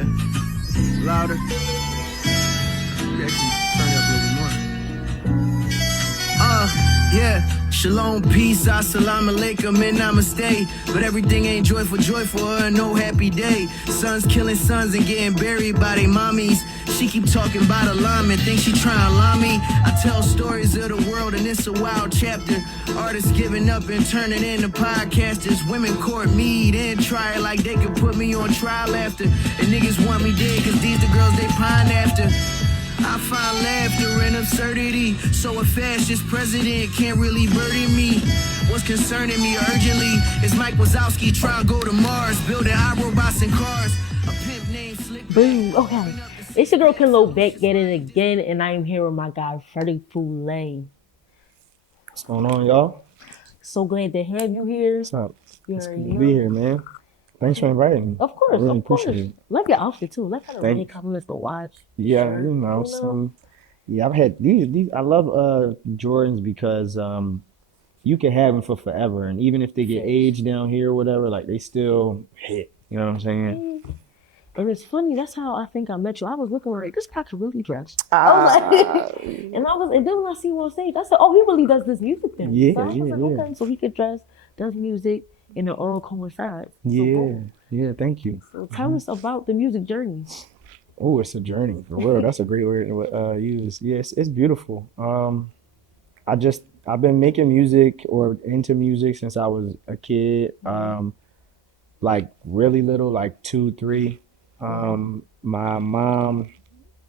Yeah, louder. You actually turn it up a little bit more. Yeah. Shalom, peace, assalamu alaikum, and namaste. But everything ain't joyful or no happy day. Sons killing sons and getting buried by their mommies. She keep talking about a llama and think she trying to lie me. I tell stories of the world and it's a wild chapter. Artists giving up and turning into podcasters. Women court me, then try it like they could put me on trial after. And niggas want me dead cause these the girls they pine after. I find laughter and absurdity. So a fascist president can't really burden me. What's concerning me urgently is Mike Wazowski trying to go to Mars, building iRobots and cars. A pimp named Slick. Boom. Okay. It's your girl Kenlo back at it again, and I am here with my guy Freddie Foolay. What's going on, y'all? So glad to have you here. What's up? It's good to You be know. here, man. Thanks for inviting me. Of course, I really of course. appreciate it. Love your outfit too. Love how the Thank rain compliments the watch. Yeah, Sure. you know, some. Yeah, I've had these. I love Jordans because you can have them for forever, and even if they get aged down here or whatever, like they still hit. You know what I'm saying? And it's funny. That's how I think I met you. I was looking like this guy could really dress. I was like, and then when I see him on stage, I said, "Oh, he really does this music thing." Yeah, so I was yeah, like, yeah. okay, so he could dress, does music, and it all coincides. So, Yeah, boom. yeah. Thank you. So tell us about the music journey. Oh, it's a journey for real. That's a great word to use. Yeah, it's beautiful. I've been making music or into music since I was a kid. Like really little, like 2, 3. My mom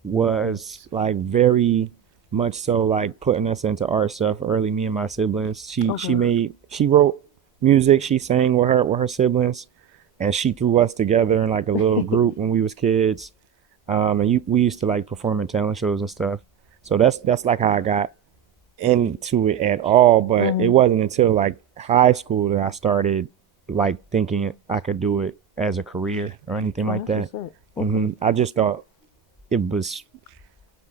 was like very much so like putting us into art stuff early. Me and my siblings. She wrote music. She sang with her siblings, and she threw us together in like a little group when we was kids. We used to like perform in talent shows and stuff. So that's like how I got into it at all. But it wasn't until like high school that I started like thinking I could do it as a career or anything like that. I just thought it was,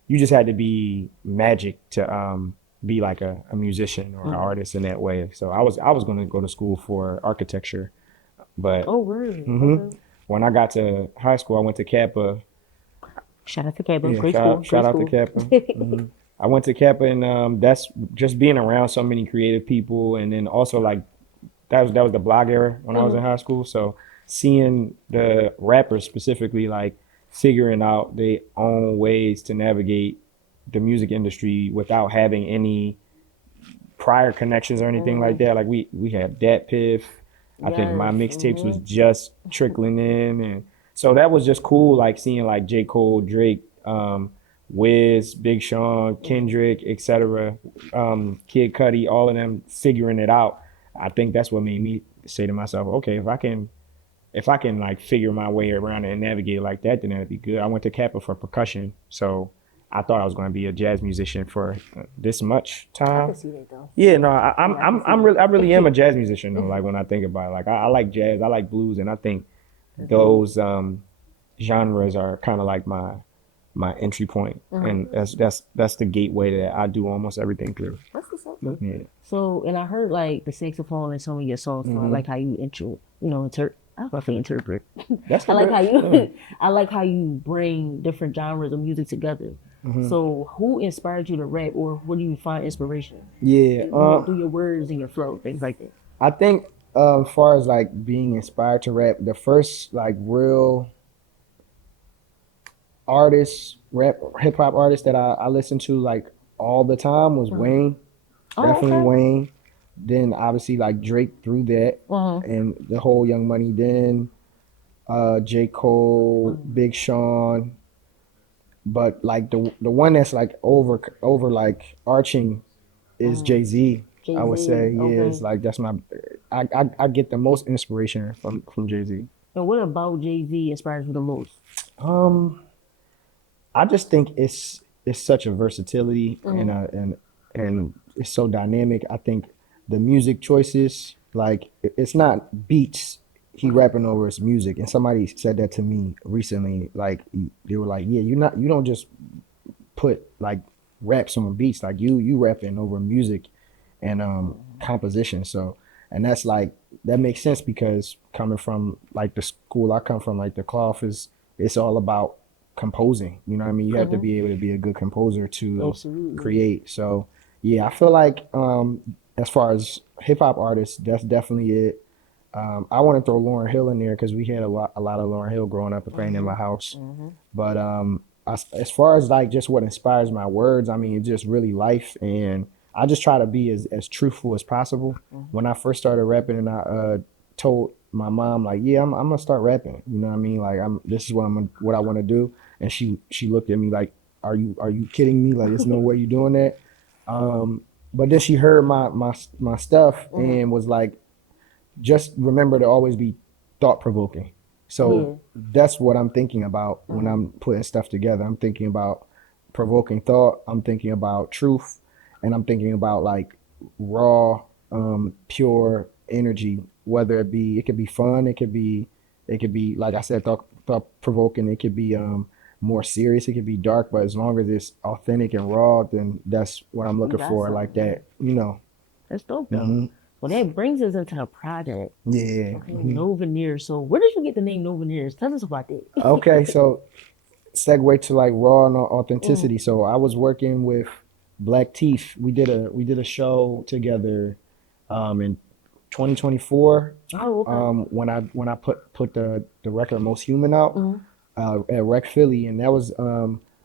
you just had to be magic to be like a musician or an artist in that way. So I was going to go to school for architecture, but really? Okay. when I got to high school, I went to Kappa. Shout out to Kappa. Yeah, Great school. shout out to Kappa. I went to Kappa, and that's just being around so many creative people, and then also like that was the blog era when I was in high school. So seeing the rappers specifically like figuring out their own ways to navigate the music industry without having any prior connections or anything like that. Like we had Dat Piff. I think my mixtapes was just trickling in, and so that was just cool. Like seeing like J. Cole, Drake, Wiz, Big Sean, Kendrick, etc., Kid Cudi, all of them figuring it out. I think that's what made me say to myself, okay, if I can like figure my way around it and navigate like that, then that'd be good. I went to Kappa for percussion, so I thought I was going to be a jazz musician for this much time. I can see that though. Yeah, no, I really am a jazz musician though. Like when I think about it, like I like jazz, I like blues, and I think those genres are kind of like my entry point, and that's the gateway that I do almost everything through. That's what's up. Yeah. So, and I heard like the saxophone in some of your songs. So I like how you interpret. I was about to say interpret. That's I like how you. I like how you bring different genres of music together. So, who inspired you to rap, or where do you find inspiration? Yeah, Through your words and your flow, things like that. I think as far as like being inspired to rap, the first like real artist, hip hop artist that I listened to like all the time was Wayne. Definitely Wayne. Then obviously like Drake through that, and the whole Young Money. Then J. Cole, Big Sean. But like the one that's like over like arching is Jay-Z. I would say, yeah, it's like that's I get the most inspiration from Jay-Z. And what about Jay-Z inspires you the most? I just think it's such a versatility and it's so dynamic. I think the music choices, like it's not beats he rapping over his music. And somebody said that to me recently. Like they were like, yeah, you don't just put like raps on beats. Like you rapping over music and composition. So, and that's like that makes sense because coming from like the school I come from, like the cloth is it's all about composing. You know what I mean? You have to be able to be a good composer to create. So yeah, I feel like as far as hip hop artists, that's definitely it. I want to throw Lauryn Hill in there because we had a lot of Lauryn Hill growing up and playing in my house. But as far as like just what inspires my words, I mean, it's just really life, and I just try to be as truthful as possible. When I first started rapping, and I told my mom like, yeah, I'm gonna start rapping. You know what I mean? Like this is what I want to do, and she looked at me like, are you kidding me? Like there's no way you're doing that. But then she heard my stuff and was like, just remember to always be thought provoking. So that's what I'm thinking about when I'm putting stuff together. I'm thinking about provoking thought. I'm thinking about truth, and I'm thinking about like raw, pure energy. Whether it could be fun, it could be like I said, thought provoking. It could be more serious. It could be dark, but as long as it's authentic and raw, then that's what I'm looking for. Like that, you know. That's dope though. Well, that brings us into a project. Yeah. Okay, No Veneers. So where did you get the name No Veneers? Tell us about that. Okay, so segue to like raw and authenticity. So I was working with Black Teeth. We did a show together in 2024. Oh, okay. When I put the record Most Human out at Rec Philly, and that was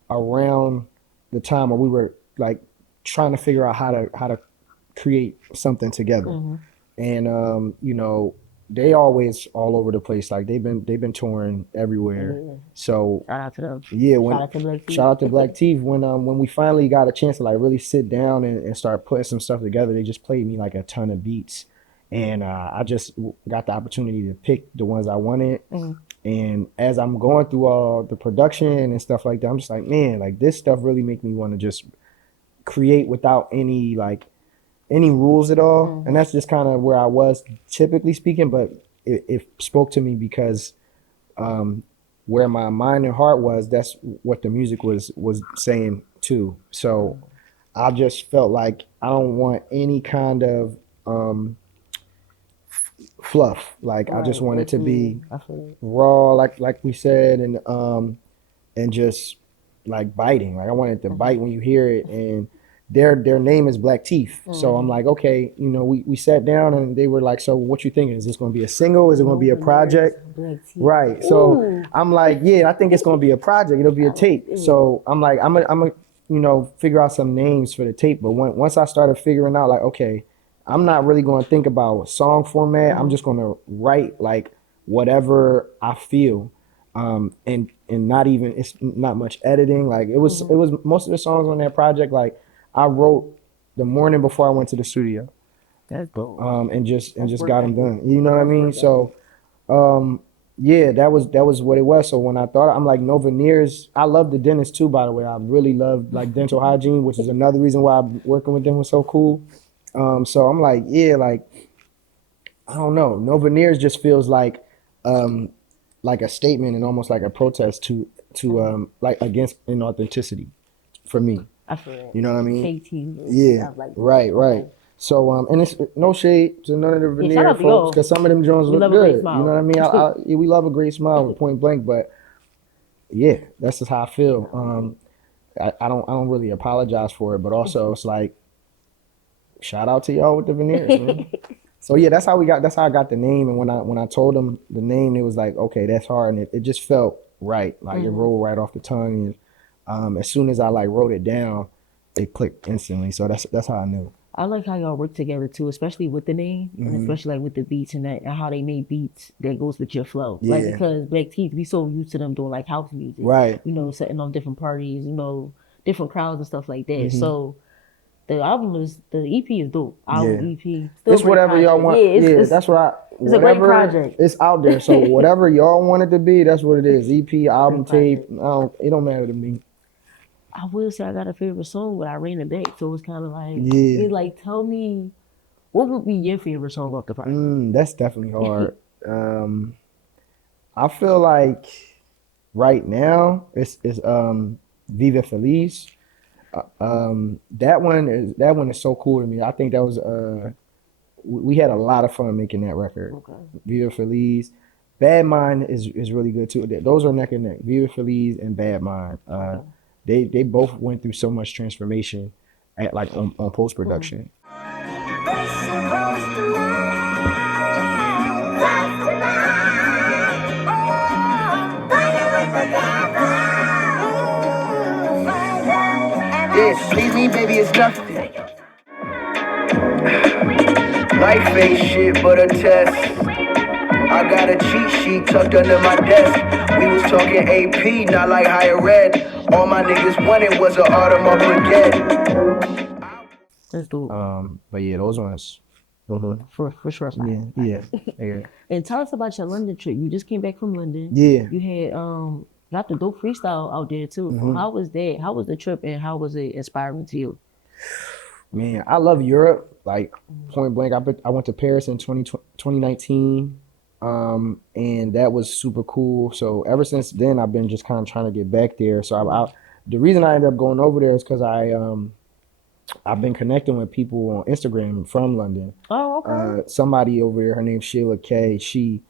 around the time where we were like trying to figure out how to create something together. And you know, they always all over the place. Like they've been touring everywhere. So Shout out to them. yeah, Shout out to Black Teeth. when we finally got a chance to like really sit down and start putting some stuff together, they just played me like a ton of beats, and I just got the opportunity to pick the ones I wanted. And as I'm going through all the production and stuff like that, I'm just like, man, like this stuff really make me want to just create without any rules at all. And that's just kind of where I was typically speaking, but it spoke to me because where my mind and heart was, that's what the music was saying too. So I just felt like I don't want any kind of fluff. Like I just want it to be raw, like we said, and just like biting. Like I want it to bite when you hear it. And their name is Black Teeth. So I'm like, okay, you know, we sat down and they were like, so what you thinking? Is this going to be a single? Is it going to be a project? Right. So I'm like, yeah, I think it's going to be a project. It'll be a tape. So I'm like, I'm gonna, you know, figure out some names for the tape. But once I started figuring out like, okay, I'm not really going to think about song format. I'm just going to write like whatever I feel. And not even, it's not much editing. Like it was most of the songs on that project, like I wrote the morning before I went to the studio. That's dope. And just got them done. You know what I mean? So, yeah, that was what it was. So when I thought, I'm like, no Veneers. I love the dentist too, by the way. I really love like dental hygiene, which is another reason why working with them was so cool. So I'm like, yeah, like, I don't know. No Veneers just feels like a statement and almost like a protest to like against inauthenticity for me. I feel it. You know what I mean? KT. Yeah. Right. So and it's no shade to none of the Veneer folks because some of them Jones look good. You know what I mean? We love a great smile, point blank. But yeah, that's just how I feel. I don't really apologize for it, but also it's like shout out to y'all with the Veneers, man. So yeah, that's how I got the name. And when I told them the name, it was like, okay, that's hard, and it just felt right. Like it rolled right off the tongue. And as soon as I like wrote it down, it clicked instantly. So that's how I knew. I like how y'all work together too, especially with the name, and especially like with the beats and that, and how they make beats that goes with your flow. Yeah. Like because Black Teeth, we so used to them doing like house music, right? You know, setting on different parties, you know, different crowds and stuff like that. So the EP is dope. EP. It's whatever y'all want. Yeah, that's what it's a great project. It's out there. So whatever y'all want it to be, that's what it is. EP, album, tape. It don't matter to me. I will say I got a favorite song, but I ran it back, so it's kind of like, it's like, tell me, what would be your favorite song off the project? That's definitely hard. I feel like right now it's Viva Feliz. That one is so cool to me. I think that was we had a lot of fun making that record. Okay. Viva Feliz. Bad Mind is really good too. Those are neck and neck. Viva Feliz and Bad Mind. They both went through so much transformation at like on post production. Yeah, please me, baby, it's nothing. Life ain't shit but a test. I got a cheat sheet tucked under my desk. We was talking AP, not like higher ed. All my niggas wanted was an Audemars Piguet. Let's do it. But yeah, those ones. For sure. Yeah. And tell us about your London trip. You just came back from London. Yeah. You had got the dope freestyle out there too. So how was that? How was the trip and how was it inspiring to you? Man, I love Europe. Like point blank, I went to Paris in 2019. And that was super cool. So ever since then, I've been just kind of trying to get back there. So the reason I ended up going over there is because I've been connecting with people on Instagram from London. Oh, okay. Somebody over there, her name's Sheila K. She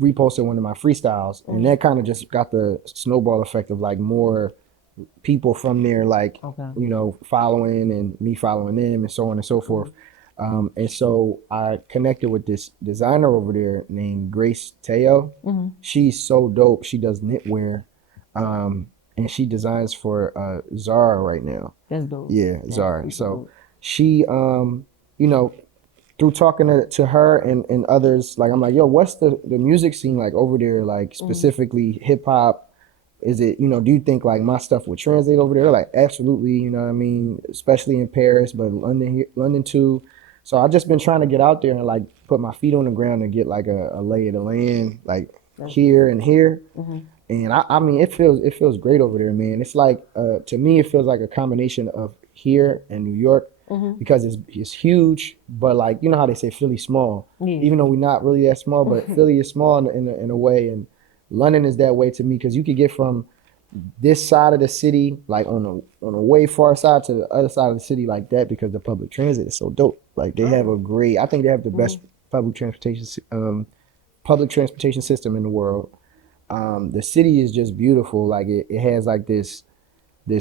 reposted one of my freestyles, and that kind of just got the snowball effect of like more people from there, like following and me following them, and so on and so forth. And so I connected with this designer over there named Grace Teo. She's so dope. She does knitwear, and she designs for Zara right now. That's dope. Yeah, Zara. So she, through talking to her and others, like I'm like, yo, what's the music scene like over there? Like specifically hip hop. Is it, do you think like my stuff would translate over there? Like, absolutely, you know what I mean? Especially in Paris, but London too. So I've just been trying to get out there and like put my feet on the ground and get like a lay of the land, like here and here. And I mean, it feels great over there, man. It's like, to me, it feels like a combination of here and New York because it's huge, but like, you know how they say Philly small, even though we're not really that small, but Philly is small in a way. And London is that way to me because you could get from this side of the city, like on a way far side to the other side of the city like that because the public transit is so dope. Like they have I think they have the best public transportation system in the world. The city is just beautiful. Like it has like this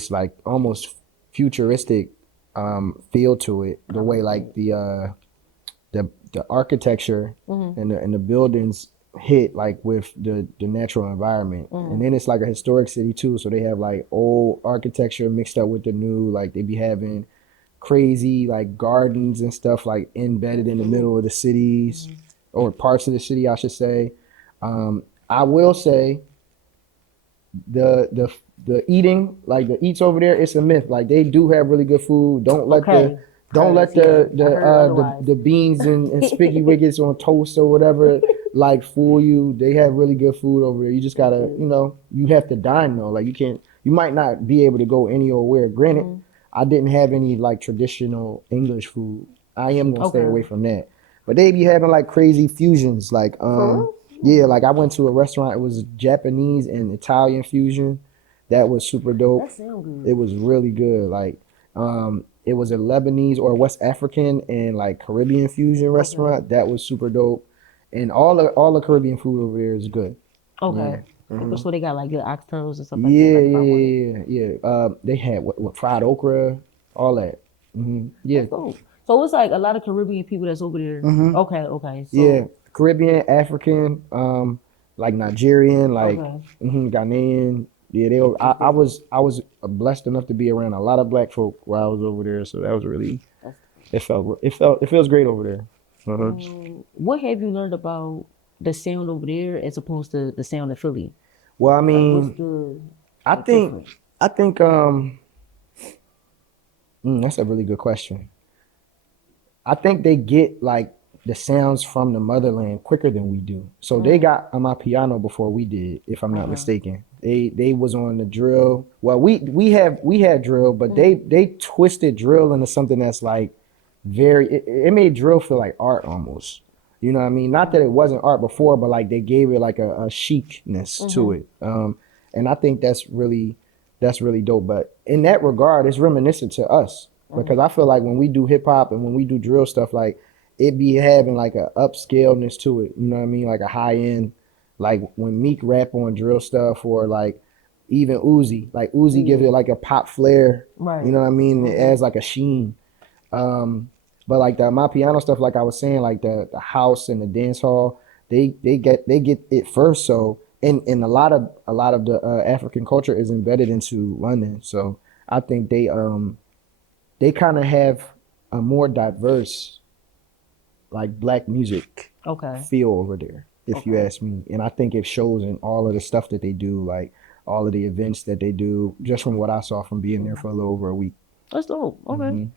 like almost futuristic feel to it. The way like the architecture and the buildings hit like with the natural environment. And then it's like a historic city too. So they have like old architecture mixed up with the new, like they be having crazy like gardens and stuff like embedded in the middle of the cities or parts of the city, I should say. I will say the eating, like the eats over there, it's a myth. Like they do have really good food. Don't let the beans and spiggy wiggets on toast or whatever like fool you. They have really good food over there. You just gotta, you have to dine though. Like you might not be able to go any old where. Granted, I didn't have any like traditional English food. I am gonna stay away from that. But they be having like crazy fusions. Like yeah, like I went to a restaurant. It was Japanese and Italian fusion. That was super dope. That sounds good. It was really good. Like it was a Lebanese or West African and like Caribbean fusion restaurant. That was super dope. And all the Caribbean food over there is good. Okay. Yeah. So they got like good oxtails and stuff like that. Yeah. They had what fried okra, all that. Yeah. Cool. So it's like a lot of Caribbean people that's over there. Okay. So, yeah, Caribbean, African, like Nigerian, like Ghanaian. Yeah, I was blessed enough to be around a lot of black folk while I was over there. So that was really, it feels great over there. What have you learned about the sound over there as opposed to the sound of Philly? Well, I mean, I think that's a really good question. I think they get like the sounds from the motherland quicker than we do. So they got on my piano before we did, if I'm not mistaken. They was on the drill. Well, we had drill, but they twisted drill into something that's like it made drill feel like art almost. You know what I mean? Not that it wasn't art before, but like they gave it like a chicness to it. And I think that's really dope. But in that regard, it's reminiscent to us because I feel like when we do hip hop and when we do drill stuff, like it be having like a upscaleness to it. You know what I mean? Like a high end like when Meek rap on drill stuff, or like even Uzi, like Uzi gives it like a pop flair, Right. you know what I mean? It adds like a sheen. But like the my piano stuff, like I was saying, like the house and the dance hall, they get it first. So and a lot of the African culture is embedded into London. So I think they kind of have a more diverse like black music feel over there, if you ask me. And I think it shows in all of the stuff that they do, like all of the events that they do, just from what I saw from being there for a little over a week. That's dope. Okay.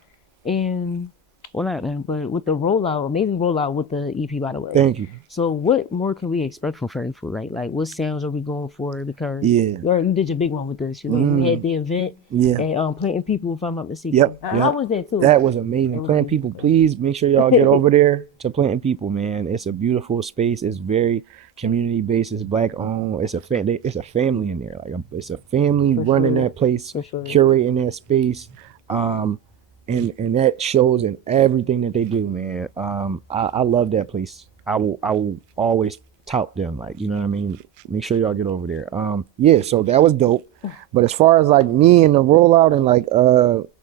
And well, not then, but with the rollout, amazing rollout with the EP, by the way. Thank you. So what more can we expect from Freddie Foolay? Like what sounds are we going for? Because Yeah. you did your big one with this. You know, we had the event and Planting People, if I'm not mistaken. Yep. I was there too. That was amazing. Planting People, please make sure y'all get over there to Planting People, man. It's a beautiful space. It's very community based. It's black owned. It's a family in there. Like it's a family running that place, curating that space. And that shows in everything that they do, man. I love that place. I will always tout them, like, you know what I mean? Make sure y'all get over there. Yeah, so that was dope. But as far as like me and the rollout and like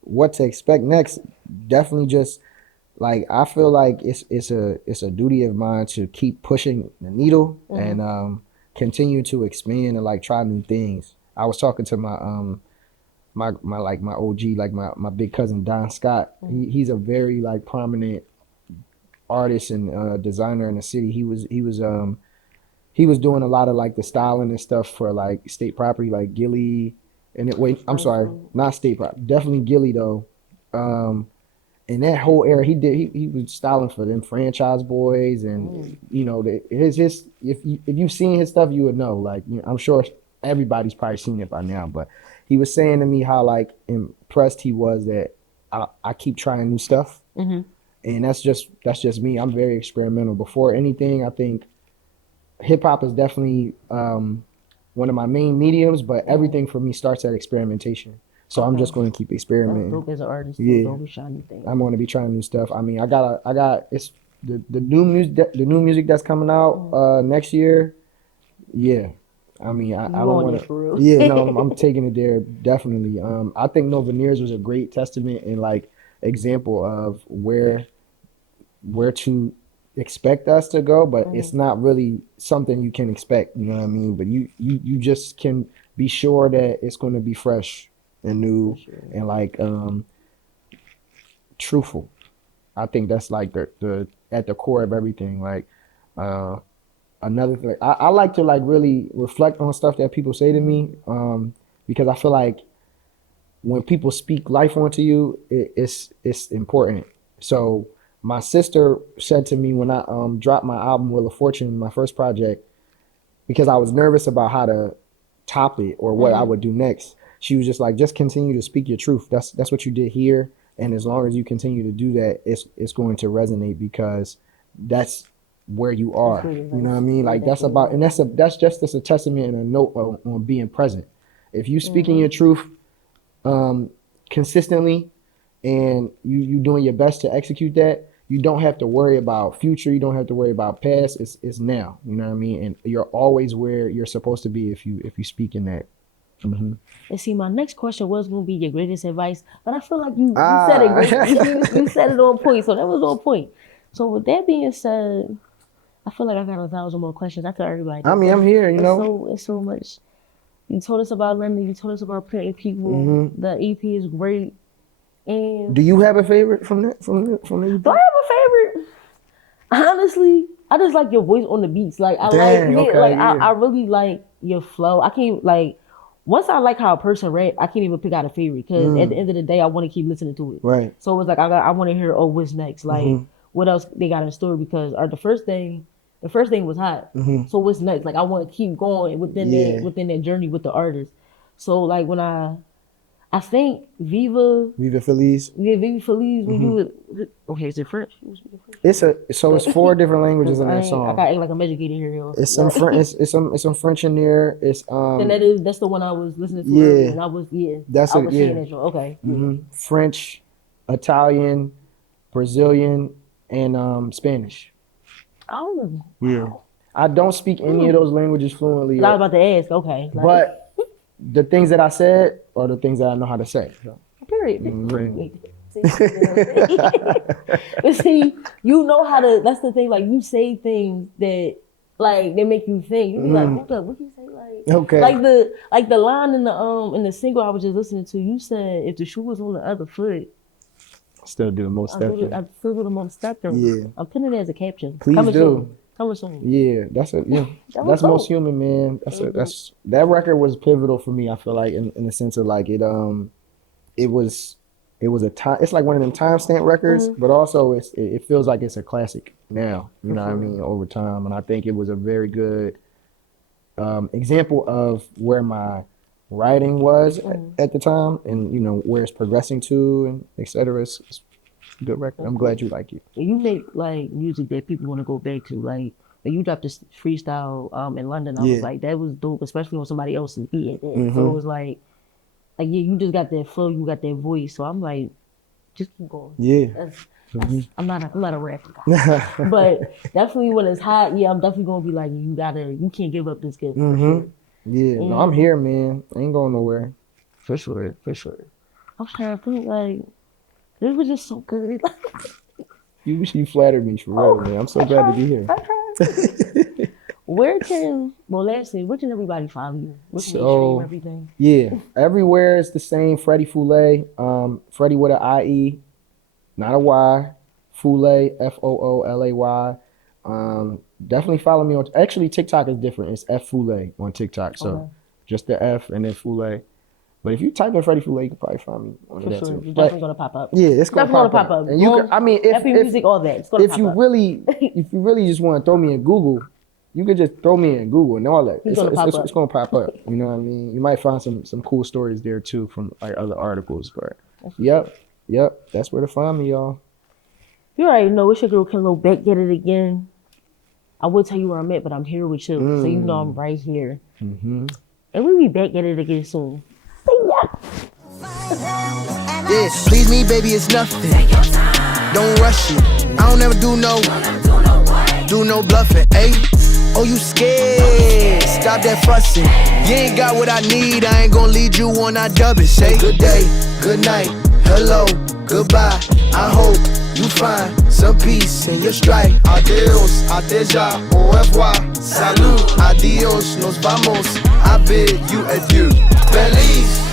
what to expect next, definitely just like I feel like it's a duty of mine to keep pushing the needle and continue to expand and like try new things. I was talking to my OG, like my big cousin Don Scott. He's a very like prominent artist and designer in the city. He was doing a lot of like the styling and stuff for like state property, like Gilly. And I'm sorry, not state property, definitely Gilly though. In that whole era, he was styling for them Franchise Boys, and you know, if you've seen his stuff, you would know. Like, you know, I'm sure everybody's probably seen it by now, but he was saying to me how like impressed he was that I keep trying new stuff, and that's just me. I'm very experimental. Before anything, I think hip hop is definitely one of my main mediums, but everything for me starts at experimentation. So I'm just going to keep experimenting. Dope as an artist, don't be trying new things. I'm going to be trying new stuff. I mean, I got it's the new music that's coming out next year. Yeah. I mean, I don't want to. Yeah, no, I'm taking it there definitely. I think No Veneers was a great testament and like example of where to expect us to go, but it's not really something you can expect. You know what I mean? But you just can be sure that it's going to be fresh and new and like truthful. I think that's like the at the core of everything. Like another thing, I like to like really reflect on stuff that people say to me, because I feel like when people speak life onto you, it's important. So my sister said to me when I dropped my album Wheel of Fortune, my first project, because I was nervous about how to top it or what I would do next. She was just like, just continue to speak your truth. That's what you did here, and as long as you continue to do that, it's going to resonate because that's where you are. You know what I mean? Like that's just a testament and a note on being present. If you speaking your truth consistently and you doing your best to execute that, you don't have to worry about future. You don't have to worry about past. It's now. You know what I mean? And you're always where you're supposed to be if you speak in that. And see, my next question was going to be your greatest advice, but I feel like you said it great. You said it on point, so that was on point. So with that being said, I feel like I got 1,000 more questions. I tell everybody. I mean, I'm here, you know. It's so much. You told us about London. You told us about Planting People. The EP is great. And do you have a favorite from the EP? Do I have a favorite? Honestly, I just like your voice on the beats. Like I I really like your flow. I can't like. Once I like how a person rap, I can't even pick out a favorite because at the end of the day, I want to keep listening to it. Right. So it's like I want to hear, oh, what's next? Like what else they got in store? Because the first thing was hot. So what's next? Like I want to keep going within that journey with the artist. So like when I think Viva Feliz. Yeah, Viva Feliz. When you would, okay, is it French? It's 4 different languages in that song. I got like I'm educated here, yo. It's some French in there. It's and that's the one I was listening to. Yeah, and I was seeing that show. Okay. French, Italian, Brazilian, and Spanish. Oh. Yeah. I don't speak any of those languages fluently. I was about to ask. Okay. Like, But the things that I said are the things that I know how to say. So. period. Right. But see, you know how to. That's the thing. Like you say things that, like, they make you think. You be like, hold up, what you say? Like, Okay. like the line in the single I was just listening to. You said if the shoe was on the other foot, Still do the most I stepping. still do the most stepping. Yeah. I'm putting it as a caption. Please Coming do. soon. Yeah, that's was most dope. human, man. That record was pivotal for me. I feel like in the sense of like it was a time. It's like one of them timestamp records, but also it feels like it's a classic now. You know what I mean? Over time, and I think it was a very good example of where my writing was at the time, and you know where it's progressing to, and etc. It's a good record. I'm glad you like it. You make like music that people want to go back to. Like when you dropped this freestyle in London, I was like, that was dope, especially on somebody else's beat. So it was like yeah, you just got that flow, you got that voice. So I'm like, just keep going. Yeah. I'm not a rapper guy, but definitely when it's hot, yeah, I'm definitely gonna be like, you can't give up this gift. Yeah, no, I'm here, man. I ain't going nowhere. For sure. I was trying to think like, this was just so good. You flattered me for real, man. I'm so glad to be here. Where can everybody find you? Where can they stream everything? Yeah, everywhere it's the same. Freddie Foolay, Freddie with an IE, not a Y. Foolay, Foolay. Definitely follow me on. Actually, TikTok is different. It's F Foolay on TikTok. So just the F and then Foolay. But if you type in Freddie Foolay, you can probably find me on that too. It's definitely gonna pop up. Yeah, it's gonna pop up. And you can, I mean, if music, all that. It's gonna pop up. if you really just want to throw me in Google, you could just throw me in Google and all that. It's gonna pop up. You know what I mean? You might find some cool stories there too from like other articles. But yep, that's where to find me, y'all. You already know it's your girl Kenlo, back at it again. I will tell you where I'm at, but I'm here with you, so you know I'm right here. And we'll be back at it again soon. See ya. Yeah, please me, baby, it's nothing. Don't rush it. I don't ever do no bluffing, ayy. Oh, you scared? Stop that fussing. You ain't got what I need. I ain't gonna lead you on. I dub it. Say good day, good night, hello, goodbye. I hope you find some peace in your strife. Adios, adeja, au revoir, salut, adios, nos vamos. I bid you adieu. Feliz